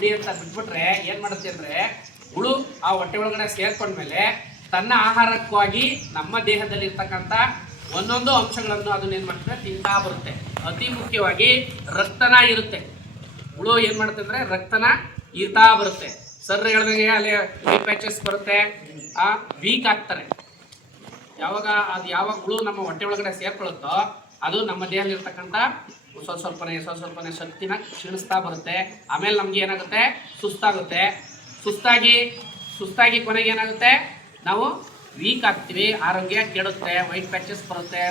ಬಿಡಿ ಅಂತ ಬಿಟ್ಬಿಟ್ರೆ ಏನ್ ಮಾಡುತ್ತೆ ಅಂದ್ರೆ ಹುಳು ಆ ಹೊಟ್ಟೆ ಒಳಗಡೆ ಸೇರ್ಕೊಂಡ್ಮೇಲೆ ತನ್ನ ಆಹಾರಕ್ಕಾಗಿ ನಮ್ಮ ದೇಹದಲ್ಲಿ ಇರ್ತಕ್ಕಂಥ ಒಂದೊಂದು ಅಂಶಗಳನ್ನು ಅದನ್ನ ಏನ್ ಮಾಡ್ತಾರೆ ತಿಂತಾ ಬರುತ್ತೆ. ಅತಿ ಮುಖ್ಯವಾಗಿ ರಕ್ತನ ಇರುತ್ತೆ. ಹುಳು ಏನ್ ಮಾಡುತ್ತೆ ಅಂದ್ರೆ ರಕ್ತನ ಇರ್ತಾ ಬರುತ್ತೆ. ಸರ್ ಹೇಳ್ದಂಗೆ ಅಲ್ಲಿ ಪ್ಯಾಚಸ್ ಬರುತ್ತೆ, ವೀಕ್ ಆಗ್ತಾರೆ. ಯಾವಾಗ ಹುಳು ನಮ್ಮ ಹೊಟ್ಟೆ ಒಳಗಡೆ ಸೇರ್ಕೊಳ್ಳುತ್ತೋ ಅದು ನಮ್ಮ ದೇಹದಲ್ಲಿ ಇರ್ತಕ್ಕಂಥ ಸ್ವಲ್ಪನೇ ಶಕ್ತಿನ ಕ್ಷೀಣಿಸ್ತಾ ಬರುತ್ತೆ. ಆಮೇಲೆ ನಮ್ಗೆ ಏನಾಗುತ್ತೆ, ಸುಸ್ತಾಗಿ ಕೊನೆಗೆ ಏನಾಗುತ್ತೆ, ನಾವು ವೀಕ್ ಆಗ್ತೀವಿ, ಆರೋಗ್ಯ ಕೆಡುತ್ತೆ, ವೈಟ್ ಪ್ಯಾಚಸ್ ಬರುತ್ತೆ,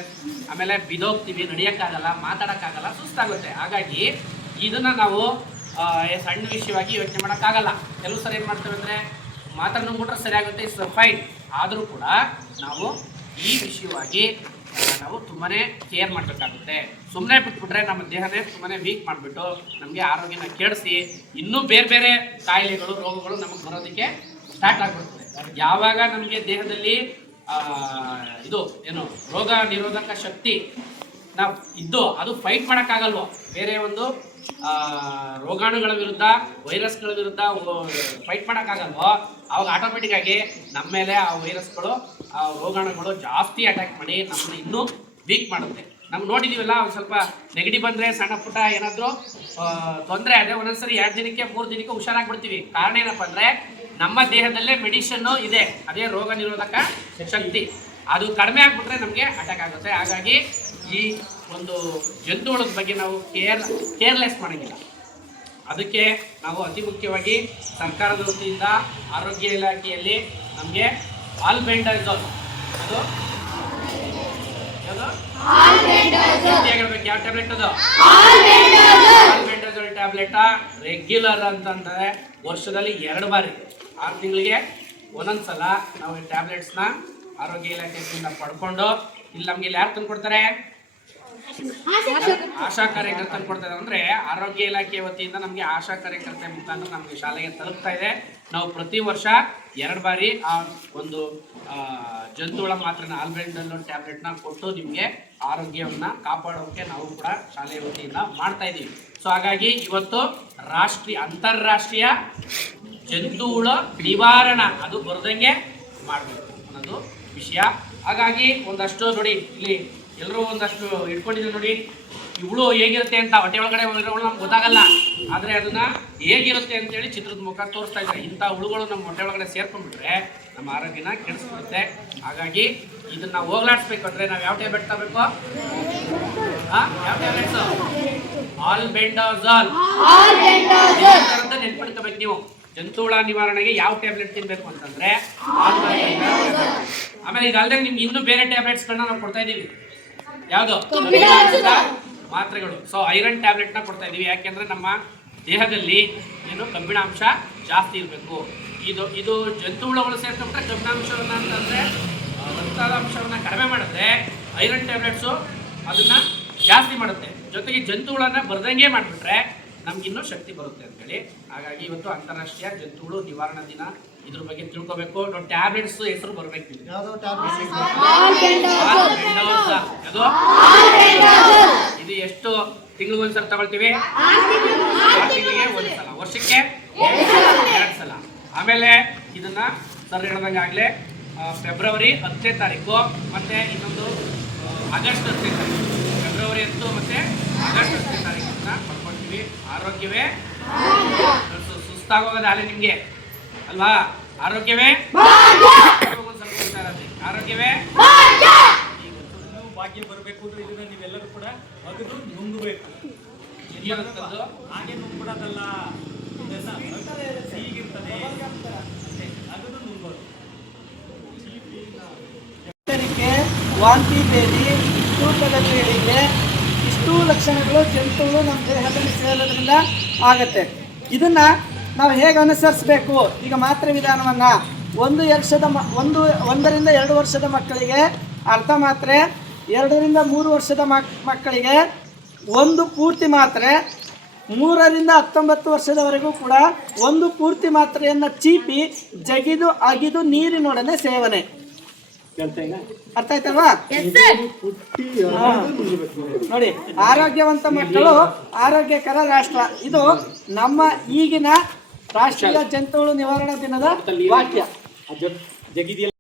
ಆಮೇಲೆ ಬಿದೋಗ್ತೀವಿ, ನಡೆಯೋಕ್ಕಾಗಲ್ಲ, ಮಾತಾಡೋಕ್ಕಾಗಲ್ಲ, ಸುಸ್ತಾಗುತ್ತೆ. ಹಾಗಾಗಿ ಇದನ್ನ ನಾವು ಸಣ್ಣ ವಿಷಯವಾಗಿ ಯೋಚನೆ ಮಾಡೋಕ್ಕಾಗಲ್ಲ. ಕೆಲವು ಸರಿ ಏನು ಮಾಡ್ತೇವೆ ಅಂದರೆ ಮಾತ್ರ ನುಂಗ್ಬಿಟ್ರೆ ಸರಿ ಆಗುತ್ತೆ, ಇಟ್ಸ್ ಫೈನ್. ಆದರೂ ಕೂಡ ನಾವು ಈ ವಿಷಯವಾಗಿ ನಾವು ತುಂಬಾ ಕೇರ್ ಮಾಡಬೇಕಾಗುತ್ತೆ. ಸುಮ್ಮನೆ ಬಿಟ್ಬಿಟ್ರೆ ನಮ್ಮ ದೇಹನೇ ತುಂಬಾ ವೀಕ್ ಮಾಡಿಬಿಟ್ಟು ನಮಗೆ ಆರೋಗ್ಯನ ಕೆಡಿಸಿ ಇನ್ನೂ ಬೇರೆ ಕಾಯಿಲೆಗಳು, ರೋಗಗಳು ನಮಗೆ ಬರೋದಕ್ಕೆ ಸ್ಟಾರ್ಟ್ ಆಗಿಬಿಡ್ತದೆ. ಯಾವಾಗ ನಮಗೆ ದೇಹದಲ್ಲಿ ರೋಗ ನಿರೋಧಕ ಶಕ್ತಿ ನಾವು ಇದ್ದು ಅದು ಫೈಟ್ ಮಾಡೋಕ್ಕಾಗಲ್ವೋ, ಬೇರೆ ಒಂದು ರೋಗಾಣುಗಳ ವಿರುದ್ಧ, ವೈರಸ್ಗಳ ವಿರುದ್ಧ ಫೈಟ್ ಮಾಡೋಕ್ಕಾಗಲ್ವೋ, ಅವಾಗ ಆಟೋಮೆಟಿಕ್ ಆಗಿ ನಮ್ಮ ಮೇಲೆ ಆ ವೈರಸ್ಗಳು, ಆ ರೋಗಾಣುಗಳು ಜಾಸ್ತಿ ಅಟ್ಯಾಕ್ ಮಾಡಿ ನಮ್ಮನ್ನ ಇನ್ನೂ ವೀಕ್ ಮಾಡುತ್ತೆ. ನಮ್ಗೆ ನೋಡಿದೀವಲ್ಲ, ಒಂದು ಸ್ವಲ್ಪ ನೆಗಡಿ ಬಂದರೆ, ಸಣ್ಣ ಪುಟ್ಟ ಏನಾದರೂ ತೊಂದರೆ ಅದೇ ಒಂದೊಂದ್ಸರಿ 2 ದಿನಕ್ಕೆ 3 ದಿನಕ್ಕೆ ಹುಷಾರಾಗ್ಬಿಡ್ತೀವಿ. ಕಾರಣ ಏನಪ್ಪ ಅಂದರೆ ನಮ್ಮ ದೇಹದಲ್ಲೇ ಮೆಡಿಷನ್ನು ಇದೆ, ಅದೇ ರೋಗ ನಿರೋಧಕ ಶಕ್ತಿ. ಅದು ಕಡಿಮೆ ಆಗಿಬಿಟ್ರೆ ನಮಗೆ ಅಟ್ಯಾಕ್ ಆಗುತ್ತೆ. ಹಾಗಾಗಿ ಈ ಒಂದು ಜಂತುಹುಳದ ಬಗ್ಗೆ ನಾವು ಕೇರ್ಲೆಸ್ ಮಾಡೋಂಗಿಲ್ಲ. ಅದಕ್ಕೆ ನಾವು ಅತಿ ಮುಖ್ಯವಾಗಿ ಸರ್ಕಾರದ ವತಿಯಿಂದ ಆರೋಗ್ಯ ಇಲಾಖೆಯಲ್ಲಿ ನಮಗೆ ಆಲ್ಬೆಂಡಜೋಲ್, ಅದು ಯಾವ ಟ್ಯಾಬ್ಲೆಟ್ ಅದು ಆಲ್ಬೆಂಡಜೋಲ್ ಟ್ಯಾಬ್ಲೆಟ್ ರೆಗ್ಯುಲರ್ ಅಂತಂದರೆ ವರ್ಷದಲ್ಲಿ 2 ಬಾರಿ 6 ತಿಂಗಳಿಗೆ ಒಂದೊಂದ್ಸಲ ನಾವು ಈ ಟ್ಯಾಬ್ಲೆಟ್ಸ್ನ ಆರೋಗ್ಯ ಇಲಾಖೆಯಿಂದ ಪಡ್ಕೊಂಡು, ಇಲ್ಲಿ ನಮ್ಗೆ ಇಲ್ಲಿ ಯಾರು ತಂದು ಕೊಡ್ತಾರೆ, ಆಶಾ ಕಾರ್ಯಕರ್ತರು ತಂದು ಕೊಡ್ತಾರೆ. ಅಂದರೆ ಆರೋಗ್ಯ ಇಲಾಖೆ ವತಿಯಿಂದ ನಮಗೆ ಆಶಾ ಕಾರ್ಯಕರ್ತೆ ಮುಖಾಂತರ ನಮಗೆ ಶಾಲೆಗೆ ತಲುಪ್ತಾ ಇದೆ. ನಾವು ಪ್ರತಿ ವರ್ಷ 2 ಬಾರಿ ಆ ಒಂದು ಜಂತುಹುಳ ಮಾತ್ರನ ಆಲ್ಬೆಂಡಜೋಲ್ ಟ್ಯಾಬ್ಲೆಟ್ನ ಕೊಟ್ಟು ನಿಮಗೆ ಆರೋಗ್ಯವನ್ನು ಕಾಪಾಡೋಕ್ಕೆ ನಾವು ಕೂಡ ಶಾಲೆಯ ವತಿಯಿಂದ ಮಾಡ್ತಾ ಇದ್ದೀವಿ. ಸೊ ಹಾಗಾಗಿ ಇವತ್ತು ಅಂತಾರಾಷ್ಟ್ರೀಯ ಜಂತುಹುಳ ನಿವಾರಣಾ ಅದು ಬರದಂಗೆ ಮಾಡಬೇಕು ಅನ್ನೋದು ವಿಷಯ. ಹಾಗಾಗಿ ಒಂದಷ್ಟು ನೋಡಿ, ಇಲ್ಲಿ ಎಲ್ಲರೂ ಒಂದಷ್ಟು ಇಟ್ಕೊಂಡಿದ್ದೀವಿ ನೋಡಿ. ಈ ಹುಳು ಹೇಗಿರುತ್ತೆ ಅಂತ ಹೊಟ್ಟೆ ಒಳಗಡೆ ಇರೋಗಳು ನಮ್ಗೆ ಗೊತ್ತಾಗಲ್ಲ, ಆದರೆ ಅದನ್ನ ಹೇಗಿರುತ್ತೆ ಅಂತೇಳಿ ಚಿತ್ರದ ಮುಖ ತೋರಿಸ್ತಾ ಇದ್ದಾರೆ. ಇಂಥ ಹುಳುಗಳು ನಮ್ಮ ಹೊಟ್ಟೆ ಒಳಗಡೆ ಸೇರ್ಕೊಂಡ್ಬಿಟ್ರೆ ನಮ್ಮ ಆರೋಗ್ಯನ ಕೆಡಿಸ್ಬಿಡುತ್ತೆ. ಹಾಗಾಗಿ ಇದನ್ನ ಹೋಗ್ಲಾಡಿಸ್ಬೇಕು ಅಂದರೆ ನಾವು ಯಾವ ಟ್ಯಾಬ್ಲೆಟ್ ತಗೋಬೇಕು, ಯಾವ ಟ್ಯಾಬ್ಲೆಟ್ಸ್, ಆಲ್ಬೆಂಡಜೋಲ್ ನೆನ್ಪಿಡ್ಕೋಬೇಕು ನೀವು. ಜಂತುಹುಳ ನಿವಾರಣೆಗೆ ಯಾವ ಟ್ಯಾಬ್ಲೆಟ್ ತಿನ್ಬೇಕು ಅಂತಂದ್ರೆ ಆಮೇಲೆ ಇದಲ್ಲದೆ ನಿಮ್ಗೆ ಇನ್ನೂ ಬೇರೆ ಟ್ಯಾಬ್ಲೆಟ್ಸ್ಗಳನ್ನ ನಾವು ಕೊಡ್ತಾ ಇದ್ದೀವಿ. ಯಾವುದು ಮಾತ್ರೆಗಳು. ಸೊ ಐರನ್ ಟ್ಯಾಬ್ಲೆಟ್ನ ಕೊಡ್ತಾ ಇದ್ದೀವಿ. ಯಾಕೆಂದ್ರೆ ನಮ್ಮ ದೇಹದಲ್ಲಿ ಕಬ್ಬಿಣಾಂಶ ಜಾಸ್ತಿ ಇರಬೇಕು. ಇದು ಜಂತುಹುಳಗಳು ಸೇರ್ಕೊಂಡ್ರೆ ಕಬ್ಬಿಣಾಂಶವನ್ನ ಅಂತಂದ್ರೆ ರಕ್ತದ ಅಂಶವನ್ನ ಕಡಿಮೆ ಮಾಡುತ್ತೆ. ಐರನ್ ಟ್ಯಾಬ್ಲೆಟ್ಸು ಅದನ್ನ ಜಾಸ್ತಿ ಮಾಡುತ್ತೆ. ಜೊತೆಗೆ ಜಂತುಹುಳನ್ನ ಬರ್ದಂಗೆ ಮಾಡಿಬಿಟ್ರೆ ನಮ್ಗಿನ್ನೂ ಶಕ್ತಿ ಬರುತ್ತೆ ಅಂತೇಳಿ. ಹಾಗಾಗಿ ಇವತ್ತು ಅಂತಾರಾಷ್ಟ್ರೀಯ ಜಂತುಹುಳು ನಿವಾರಣಾ ದಿನ. ಇದ್ರ ಬಗ್ಗೆ ತಿಳ್ಕೊಬೇಕು. ಟ್ಯಾಬ್ಲೆಟ್ಸ್ ಹೆಸರು ಬರ್ಬೇಕು. ಇದು ಎಷ್ಟು ತಿಂಗಳಿಗೆ ಒಂದ್ಸಲ ತಗೊಳ್ತೀವಿ? 6 ತಿಂಗಳಿಗೆ 1 ಸಲ, ವರ್ಷಕ್ಕೆ 2 ಸಲ. ಆಮೇಲೆ ಇದನ್ನ ಸರ್ ಹೇಳ್ದಂಗೆ ಆಗಲೇ ಫೆಬ್ರವರಿ 10ನೇ ತಾರೀಕು ಮತ್ತೆ ಇನ್ನೊಂದು ಆಗಸ್ಟ್ 10ನೇ ತಾರೀಕು, ಫೆಬ್ರವರಿ 10 ಮತ್ತೆ ಆಗಸ್ಟ್ 10ನೇ ತಾರೀಕನ್ನ ಪಡ್ಕೊಳ್ತೀವಿ. ಆರೋಗ್ಯವೇ ಸುಸ್ತಾಗೋಗೋದು ಅಲ್ಲೇ ನಿಮ್ಗೆ ಅಲ್ವಾ? ಆರೋಗ್ಯವೇ ಆರೋಗ್ಯವೇ ಭಾಗ್ಯ ಬರಬೇಕು ಅಂದ್ರೆ ಇದನ್ನ ನೀವೆಲ್ಲರೂ ಕೂಡ ಅಗದು ನುಂಗಬೇಕು. ಹಾಗೆ ನುಂಗ್ಬಿಡೋದಲ್ಲ, ಹೀಗಿರ್ತದೆ ಅಗದು ನುಂಗೋದು. ವಾಂತಿ ಭೇದಿ, ತೂಕದ ಇಳಿಕೆ, ಇಷ್ಟೂ ಲಕ್ಷಣಗಳು ಜಂತುಹುಳು ನಮ್ಮ ದೇಹದಲ್ಲಿ ಸೇರೋದ್ರಿಂದ ಆಗುತ್ತೆ. ಇದನ್ನ ನಾವು ಹೇಗೆ ಅನುಸರಿಸಬೇಕು? ಈಗ ಮಾತ್ರೆ ವಿಧಾನವನ್ನು 1 ರಿಂದ 2 ವರ್ಷದ ಮಕ್ಕಳಿಗೆ ಅರ್ಧ ಮಾತ್ರೆ, 2 ರಿಂದ 3 ವರ್ಷದ ಮಕ್ಕಳಿಗೆ 1 ಪೂರ್ತಿ ಮಾತ್ರೆ, 3 ರಿಂದ 19 ವರ್ಷದವರೆಗೂ ಕೂಡ 1 ಪೂರ್ತಿ ಮಾತ್ರೆಯನ್ನು ಚೀಪಿ ಜಗಿದು ಅಗಿದು ನೀರಿನೊಡನೆ ಸೇವನೆ. ಅರ್ಥ ಆಯ್ತಲ್ವಾ? ನೋಡಿ, ಆರೋಗ್ಯವಂತ ಮಕ್ಕಳು ಆರೋಗ್ಯಕರ ರಾಷ್ಟ್ರ. ಇದು ನಮ್ಮ ಈಗಿನ ರಾಷ್ಟ್ರೀಯ ಜಂತುಹುಳು ನಿವಾರಣಾ ದಿನದ ವಾಕ್ಯ. ಜಗಿದೆಯಲ್ಲ